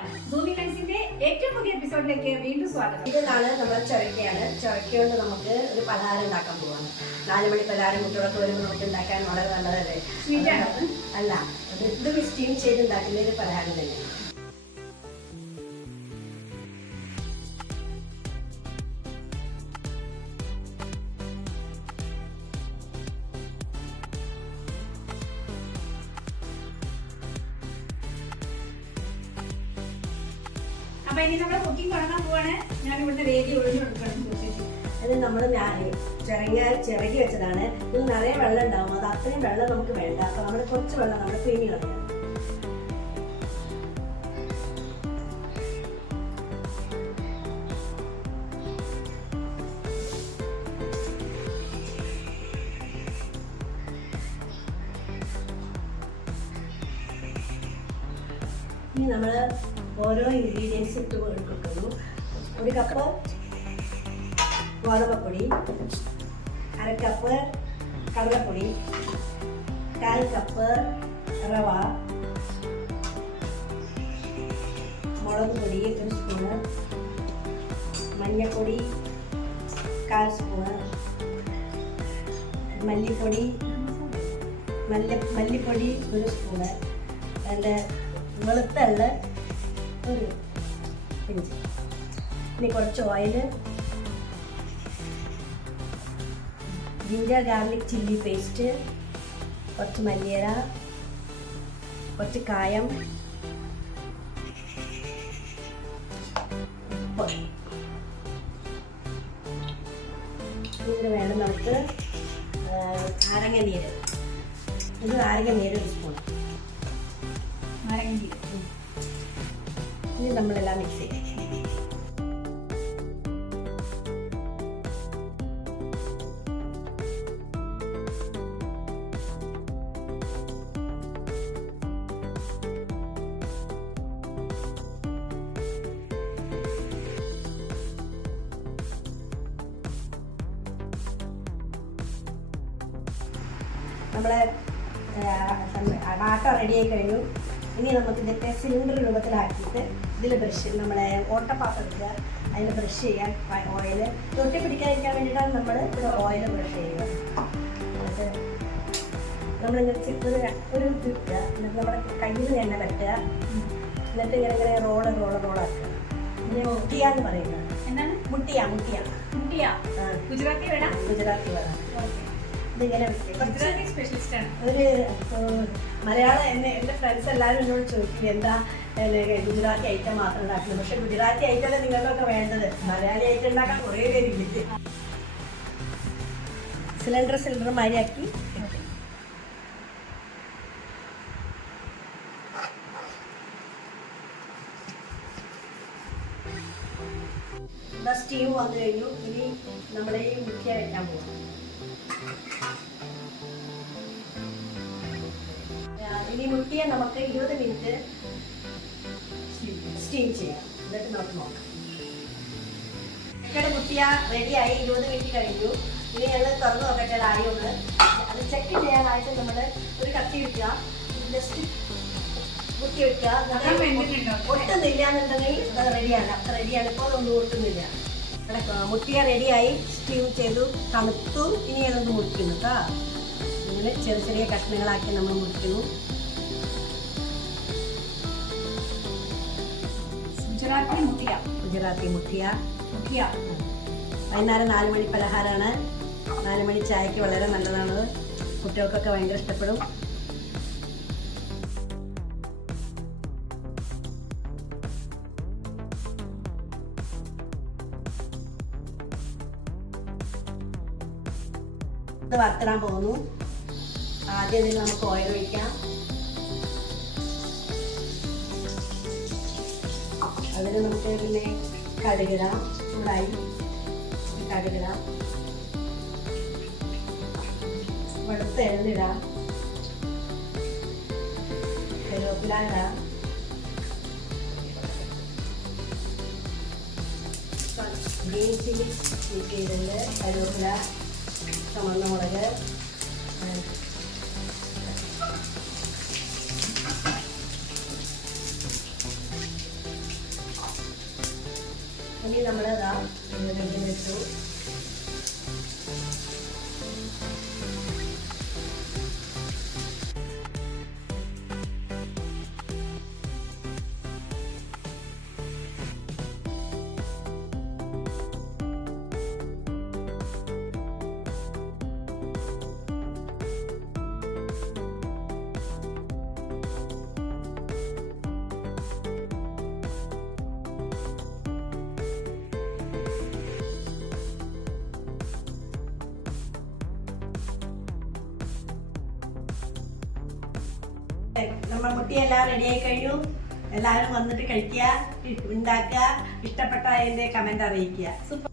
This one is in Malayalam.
നമസ്കാരം. സൂമി ലെൻസിന്റെ ഏറ്റവും പുതിയ എപ്പിസോഡിലേക്ക് വീണ്ടും സ്വാഗതം. ഇതാണ് നമ്മുടെ ചൊരക്കയാണ്. ചൊരക്കയോണ്ട് നമുക്ക് ഒരു പലഹാരം ഉണ്ടാക്കാൻ പോവാണ്. 4 മണി പലഹാരം കുട്ടികളൊക്കെ വരുമ്പോൾ നമുക്ക് ഉണ്ടാക്കാൻ വളരെ നല്ലതല്ലേ? സ്വീറ്റാണ് അല്ല, ഇത് സ്റ്റീം ചെയ്ത് ഉണ്ടാക്കുന്ന ഒരു പലഹാരം തന്നെയാണ്. അപ്പൊ ഇനി നമ്മൾ കുക്കിംഗ് തുടങ്ങാൻ പോവാണ്. ഞാൻ ഇവിടുത്തെ വേദി ഒഴിഞ്ഞു കൊടുക്കണം. അത് നമ്മൾ ചിറകി വെച്ചതാണ്. ഇത് നിറയെ വെള്ളം ഉണ്ടാവും. അത് അത്രയും വെള്ളം നമുക്ക് വേണ്ട. അപ്പൊ നമ്മൾ കുറച്ച് വെള്ളം നമ്മൾ പിഴിഞ്ഞ് കളയണം. ഇനി നമ്മൾ ഓരോ ഇൻഗ്രീഡിയൻസ് ഇട്ട് കൊടുക്കുന്നു. 1 കപ്പ് ഗോതമ്പപ്പൊടി, 1/2 കപ്പ് കടലപ്പൊടി, 1/4 കപ്പ് റവ, മുളക് പൊടി 1 സ്പൂണ്, മഞ്ഞൾപ്പൊടി 1/4 സ്പൂണ്, മല്ലിപ്പൊടി 1 സ്പൂണ്, അതിൻ്റെ വെളുത്തുള്ള 1 പിഞ്ച്. ഇനി കുറച്ച് oil, ginger garlic chilli paste, കുറച്ച് മല്ലിയില, കുറച്ച് കായം, ഉപ്പ്. ഇതിന് വേണം നമുക്ക് നാരങ്ങ നീര്. ഇത് നാരങ്ങ നീര് 1 സ്പൂൺ. ഇനി നമ്മളെല്ലാം മിക്സ് ചെയ്യാം. നമ്മളെ ആട്ട റെഡിയായി കഴിഞ്ഞു. ഇനി നമുക്ക് ഇതൊക്കെ സിലിണ്ടർ രൂപത്തിലാക്കിയിട്ട് ഇതിൽ ബ്രഷ്, നമ്മളെ ഓട്ടപ്പാത്രം എടുക്കുക, അതിൽ ബ്രഷ് ചെയ്യാൻ ഓയിൽ തൊട്ടി പിടിക്കാതിരിക്കാൻ വേണ്ടിയിട്ടാണ് നമ്മൾ ഇവിടെ ഓയിൽ ബ്രഷ് ചെയ്യുക. എന്നിട്ട് നമ്മളിങ്ങനെ ഒരു കിട്ടുക, എന്നിട്ട് നമ്മുടെ കയ്യിൽ എണ്ണ പറ്റുക, എന്നിട്ട് ഇങ്ങനെ റോളാക്കുക. പിന്നെ മുട്ടിയ എന്ന് പറയുന്നത് എന്താണ്? മുട്ടിയ ഗുജറാത്തി വേണം. ഇതിങ്ങനെ ഗുജറാത്തി സ്പെഷ്യലിസ്റ്റ് ആണ്. ഒരു മലയാളം എൻ്റെ ഫ്രണ്ട്സ് എല്ലാവരും എന്നോട് ചോദിക്കും എന്താ ഗുജറാത്തി ഐറ്റം മാത്രം ഉണ്ടാക്കുന്നത്. പക്ഷെ ഗുജറാത്തി ഐറ്റം അല്ലേ നിങ്ങൾക്കൊക്കെ വേണ്ടത്. മലയാളി ഐറ്റം ഉണ്ടാക്കാൻ കുറേ പേരില്ലേ. സിലിണ്ടർ മാരിയാക്കി സ്റ്റീം വന്നു കഴിഞ്ഞു. ഇനി നമ്മുടെ ഈ മുഖ്യ വയ്ക്കാൻ പോകും. ഇനി മുട്ടിയെ നമുക്ക് 20 മിനിറ്റ് സ്റ്റീം ചെയ്യാം. എന്നിട്ട് നമുക്ക് നോക്കാം. മുട്ടയുടെ മുട്ടിയ റെഡിയായി. 20 മിനിറ്റ് കഴിഞ്ഞു. ഇനി ഞങ്ങൾ തുറന്ന് നോക്കട്ടെ ആയൊന്ന്. അത് ചെക്ക് ചെയ്യാനായിട്ട് നമ്മൾ ഒരു കത്തി വെക്കുക, ജസ്റ്റ് കുത്തി വെക്കുക. ഒട്ടുന്നില്ല എന്നുണ്ടെങ്കിൽ അത് റെഡിയാണ്. അത്ര റെഡിയാണ്. ഇപ്പോൾ അതൊന്നും ഒട്ടുന്നില്ല. മുട്ടിയ റെഡിയായി, സ്റ്റീം ചെയ്തു, തണുത്തു. ഇനി അതൊന്ന് മുറിക്കുന്നു കേട്ടോ. ഇങ്ങനെ ചെറിയ കഷ്ണങ്ങളാക്കി നമ്മൾ മുറിക്കുന്നു. ഗുജറാത്തി മുട്ടിയ വൈകുന്നേരം 4 മണി പലഹാരമാണ്. 4 മണി ചായക്ക് വളരെ നല്ലതാണ്. കുട്ടികൾക്കൊക്കെ ഭയങ്കര ഇഷ്ടപ്പെടും. ഇത് വറുത്തിടാൻ പോകുന്നു. ആദ്യം ഇതിൽ നമുക്ക് ഓയിൽ ഒഴിക്കാം. അതിൽ നമുക്ക് പിന്നെ കടുകിടാം. ചൂടായി കടുകിടാം. വെളുത്ത എള്ളിടാം. കറിവേപ്പില ഇടാം. ഗ്രീൻ ചില്ലി ചെയ്തിട്ടുണ്ട്. കറിവേപ്പില, ചുവന്ന മുളക്, ഇനി നമ്മൾ ഇതാ ഇട്ടു. നമ്മൾ മുട്ടിയെല്ലാം റെഡിയായി കഴിഞ്ഞു. എല്ലാവരും വന്നിട്ട് കഴിക്കുക, ഉണ്ടാക്കുക. ഇഷ്ടപ്പെട്ട അതിൻ്റെ കമൻറ്റ് അറിയിക്കുക. സൂപ്പർ.